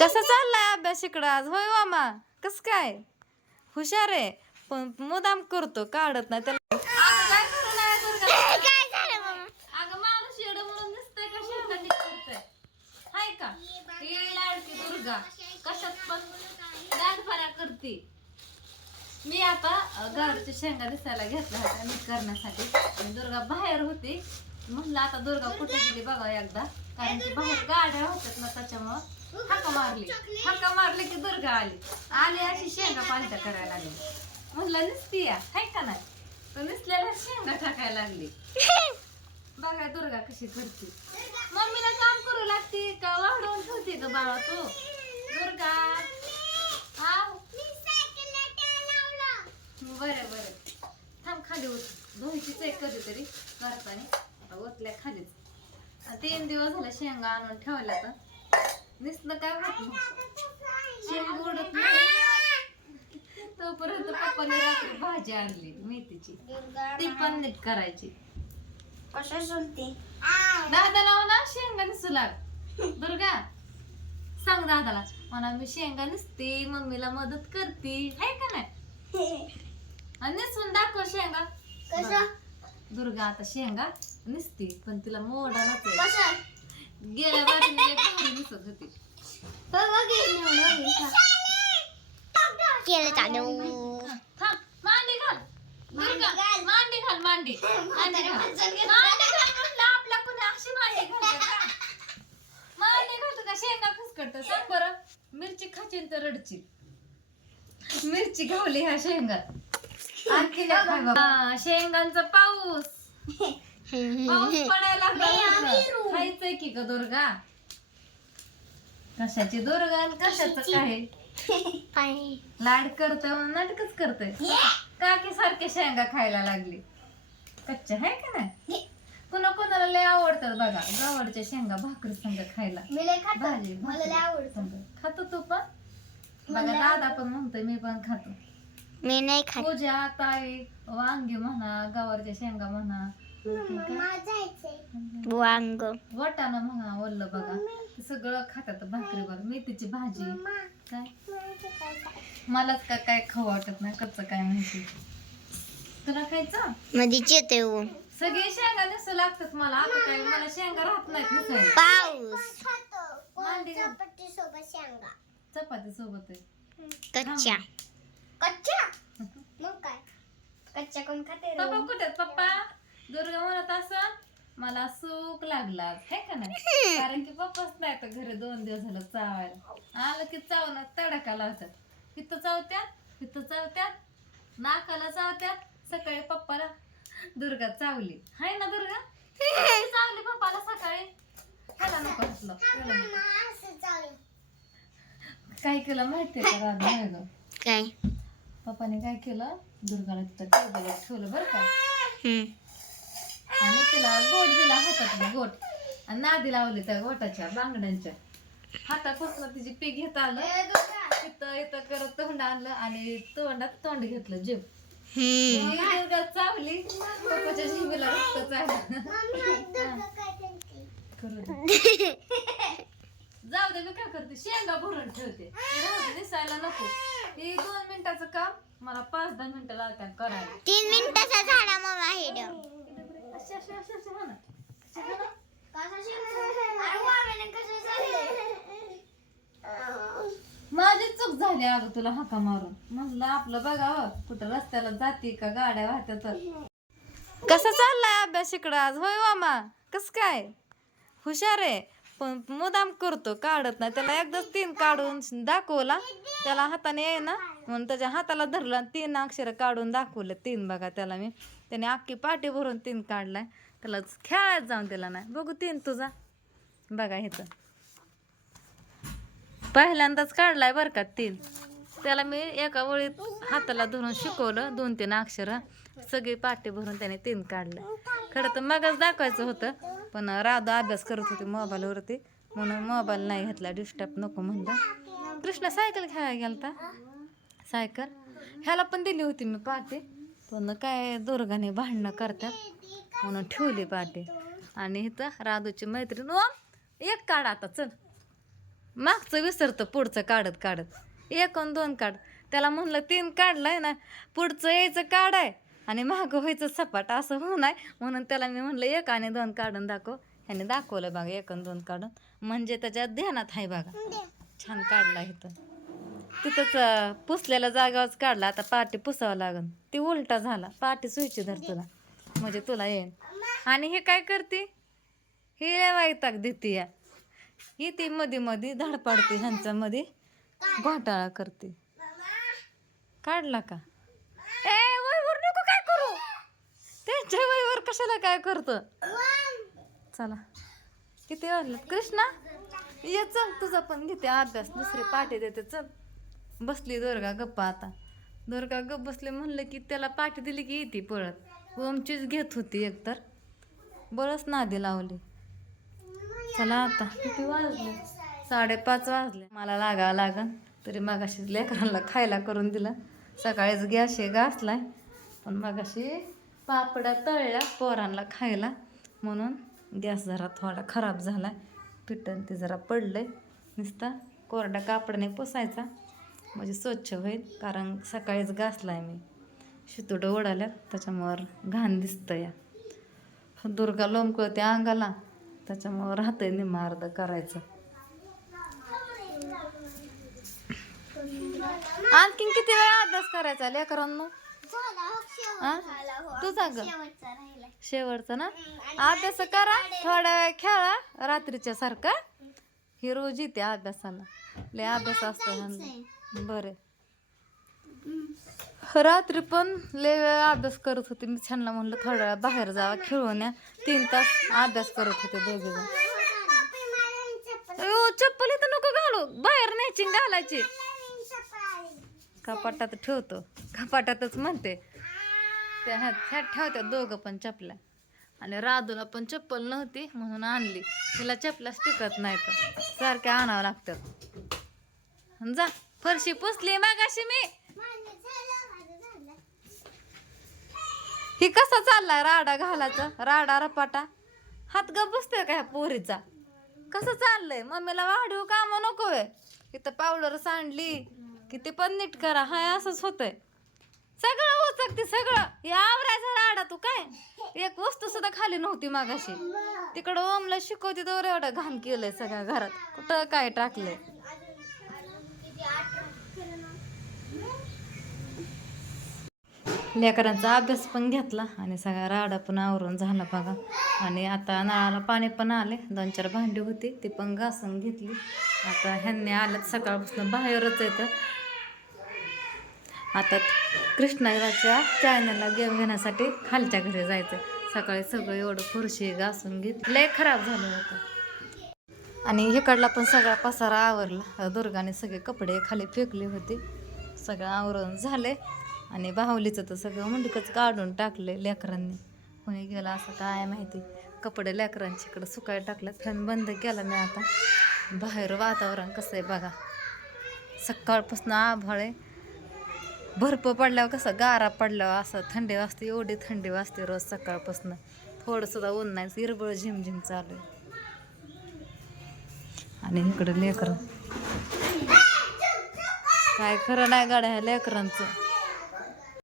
कसा चाललाय अभ्यास इकडं आज? होय मामा. कस काय? हुशार आहे. पण मुदाम करतो काढत नाही त्याला. काय दुर्गा? काय झालं मम्मा अगं माणूस येडं म्हणून दिसतंय का शेंगा निघतंय हाय का? ती लाडकी दुर्गा. कशात पण करते. मी आता अ, शेंगा दिसायला घेतल्या होत्या मी करण्यासाठी. आणि दुर्गा बाहेर होती. म्हणलं आता दुर्गा कुठे गेली बघा एकदा. कारण की बाहेर गाड्या होत्यात ना त्याच्यामुळं हाका मारली. हाका मारले की दुर्गा आली. आली अशी शेंगा पालट्या करायला लागली. म्हणलं निसती या हाय का नाही? तर निसल्याला शेंगा टाकायला लागली. बघा दुर्गा कशी करते. मम्मीला काम करू लागते का? वाढवून ठेवते का बाळा तू. दुर्गा. हा बरं बरं. थांब खाली होत धुईचीच एक कधीतरी करताना ओतल्या खालीच. तीन दिवस झाले शेंगा आणून ठेवल्या तर. निसलं काय होत नाही शेंग उडत नाही. तोपर्यंत पप्पाने रात्री भाजी आणली मेथीची. ती पण नीट करायची. कसं सुलते? दादा लाव ना शेंगा निसू लाग. दुर्गा सांग दादाला. म्हणा मी शेंगा निसते मम्मीला मदत करते. आहे का नाही? आणि निसून दाखव शेंगा. कसं दुर्गा आता शेंगा निसते पण तिला मोडालाच आहे. गेल्या बारीने एक भारी निसत होती. केलं चालू. थांब मांडी घाल. दुर्गा मांडी घाल. मांडी मांडी. घाल मांडी घाल. म्हटलं आपल्या कुणी अशी मांडी घालते का? मांडी घालतो का? शेंगा खुसकटत सांग बरं. मिरची खाचीन तर रडची मिरची घावली ह्या शेंगात. आणखी नाही खाय बाबा. हा, शेंगांचा पाऊस. पाऊस पडायला लागला. की ग दुर्गा? कशाची दुर्गा आणि कशाचं काय? लाड करतोय म्हणून नाटकच करतोय. काकी सारखे शेंगा खायला लागली. कच्च्या आहे का नाही? कुणा कोणाला लय आवडतात बघा. गावडच्या शेंगा भाकरी संग खायला. मी लय खातो. भाजी मला लय आवडतं. संग. खातो तू पण? बघा दादा पण म्हणतोय मी पण खातो. मी नाही खात. पूजा ताई वांगी म्हणा गावरच्या शेंगा म्हणा वांग. वटाणा म्हणा ओल्ल बघा. हे सगळं खातात भाकरीवर मेथीची भाजी. काय? मलाच का काय खाऊ वाटत नाही कच्चं काय माहिती. तुला खायचं? मध्येच येते ऊन सगळे शेंगा नसू लागतात मला. आता काय मला शेंगा राहत नाहीत नसायला पाऊस. मांडी घाल. सोबत शेंगा? चपाती सोबत आहे कच्च्या. कच्च्या? मग काय? कच्च्या कोण खाते पप्पा कुठे आहेत, पप्पा? दुर्गा म्हणत असं मला सूक लागला है का नाही? कारण की पप्पाच नाही तर घरी दोन दिवस झालं चावायला. आलं की चावणार तडका लावतात. इथं चावत्यात इथं चावत्यात नाकाला चावत्यात. सकाळी पप्पाला दुर्गा चावली. हाय ना दुर्गा? चावली पप्पाला सकाळी? ह्याला नको नको. काय केलं माहितीये का गं? काय? पप्पाने काय केलं? दुर्गाला तिथं टेबलवर ठेवलं बरं का. आणि तिला गोट दिला हातात गोट आणि नादी लावली त्या गोटाच्या बांगड्यांच्या. हातापासून तिची पीक घेता आलं. तिथं इथं करत तोंड आणलं आणि तोंडात तोंड घेतलं जीव. चावली. पप्पाच्या जीवीला रक्त दे. जाऊ दे मी काय करते? शेंगा भरून ठेवते. हे दिसायला नको. हे दोन मिनिटाचं काम मला पाच दहा मिनिटं लागतात करायला. तीन मिनिटाचा झाला अशा हा. माझी चूक झाली अगं तुला हाका मारून. म्हणलं आपलं बघावं हो, कुठं रस्त्याला जाते का गाड्या वाहत्या तर कसं चाललाय अभ्यास इकडं आज? होय मामा कस काय? हुशार आहे पण मुदाम करतो काढत नाही. त्याला एकदाच तीन काढून दाखवला. त्याला हाताने आहे ना म्हणून त्याच्या हाताला धरलं आणि तीन अक्षर काढून दाखवलं तीन बघा त्याला मी. त्याने अख्खी पाठी भरून तीन काढलाय. त्याला खेळायला जाऊन दिला नाही. बघू तीन तुझा. बघा ह्याचं पहिल्यांदाच काढलाय बरं का तीन. त्याला मी एका वळीत हाताला धरून शिकवलं दोन तीन अक्षर. सगळी पाठी भरून त्याने तीन काढलं खरं तर मगच दाखवायचं होतं पण राधा अभ्यास करत होती मोबाईलवरती. म्हणून मोबाईल नाही घेतला डिस्टर्ब नको म्हणलं. कृष्णा सायकल खेळायला गेलता. सायकल. ह्याला पण दिली होती मी पाठी. पण काय दुर्गाने भांडणं करतात म्हणून ठेवली पाठी आणि इथं राधूची मैत्रीण ओम एक काढ आता चल. मागचं विसरतं पुढचं काढत काढत. एक आणि दोन काढ. त्याला म्हणलं तीन काढलंय ना पुढचं यायचं काढाय आणि मागं व्हायचं सपाट असं होऊ नये. म्हणून त्याला मी म्हणलं एक आणि दोन काढून दाखव. ह्याने दाखवलं बघा एक आणि दोन काढून. म्हणजे त्याच्या ध्यानात आहे बघा. छान काढला इथं. तिथंच पुसलेला पुसलेल्या जागावरच काढला. आता पाटी पुसावं लागन. ती उलटा झाला. पाटी सुईची धर तुला. म्हणजे तुला येईन. आणि हे काय करते? हे लय देते या. ही ती मध्ये मध्ये धाड पाडते ह्यांच्या मध्ये घोटाळा करते. काढला का? ए वयवर नको काय करू. त्यांच्या वयवर कशाला काय करतं? चला. किती वाजलं कृष्णा ये चल. तुझा पण घेते अभ्यास. दुसरे पाठी देते. चल. बसली दुर्गा गप्पा आता. दुर्गा गप्प बसले म्हणलं की त्याला पाठी दिली की येते पळत ओमचीच घेत होती एकतर. बरंच नादी लावली. चला आता किती वाजले? साडेपाच वाजले. मला लागावं लागन. तरी मगाशी लेकरांना खायला करून दिलं. सकाळीच गॅस घासलाय. पण मगाशी पापड्या तळल्या पोरांना खायला. म्हणून गॅस जरा थोडा खराब झाला पिठण ते जरा पडलंय. नुसता कोरड्या कापडाने पुसायचा. म्हणजे स्वच्छ होईल कारण सकाळीच घासला आहे मी. शितुडं ओढाल्या त्याच्यामुळं घाण दिसतं या दुर्गा लोंबकळते अंगाला त्याच्यामुळं राहतंय निम्मा अर्ध करायचं. आणखीन किती वेळा अभ्यास करायचा लेकरांनो? तुझा ग. शेवटचा ना? अभ्यास करा थोड्या वेळ खेळा रात्रीच्या सारखा. ही रोज येते अभ्यासाला. लय अभ्यास असतो बरे. रात्री पण लय वेळ अभ्यास करत होते मी. छानला म्हणलं थोड्या वेळा बाहेर जावा खेळून या. तीन तास अभ्यास करत होते दोघे जण. चप्पल इथं नको घालू. बाहेर न्यायची घालायची. कपाटात ठेवतो. कपाटातच म्हणते. त्या ह्यात ह्यात ठेवत्या दोघं पण चपल्या. आणि राधूला पण चप्पल नव्हती म्हणून आणली. तिला चपल्याच टिकत नाही तर. सारख्या आणावं लागतं. जा. फरशी पुसली मागाशी मी. ही कसा चाललाय राडा घालायचा? राडा रपाटा. हात ग बसतोय का ह्या पोरीचा? कसं चाललंय? मम्मीला वाढू काम नको इथं पावडर सांडली किती पण नीट करा. हाय असंच होतंय. सगळं उचकते सगळं. हे आवरायचा राडा तू काय? एक वस्तू सुद्धा खाली नव्हती मागाशी. तिकडं ओमला शिकवते तर एवढं घाण केलंय सगळ्या घरात. कुठं काय टाकलंय? लेकरांचा अभ्यास पण घेतला आणि सगळा राडा पण आवरून झाला बघा. आणि आता नळाला पाणी पण आले. दोन चार भांडी होती ती पण घासून घेतली. आता ह्यांनी आल्यात सकाळपासून बाहेरच येतं आता कृष्णाच्या चॅनलला गेम घेण्यासाठी खालच्या घरी जायचं सकाळी सगळं एवढं फुरशी घासून घेत लय खराब झालं होतं. आणि इकडला पण सगळा पसारा आवरला. दुर्गाने सगळे कपडे खाली फेकले होते. सगळं आवरून झाले. आणि बाहुलीचं तर सगळं मुंडकच काढून टाकलं लेकरांनी. कोणी गेलं असं काय माहिती? कपडे लेकरांची इकडं सुकाय टाकलं फॅन बंद केला मी आता. बाहेर वातावरण कसं आहे बघा. सकाळपासून आभाळ आहे. बर्फ पडल्यावर कसं गारा पडल्यावर असं थंडी वाजते एवढी थंडी वाजते रोज सकाळपासून. थोडंसुद्धा ऊन नाही हिरबळ झिमझिम चालू आहे. आणि इकडं लेकरं. काय खरं नाही गाड्या ह्या लेकरांचं.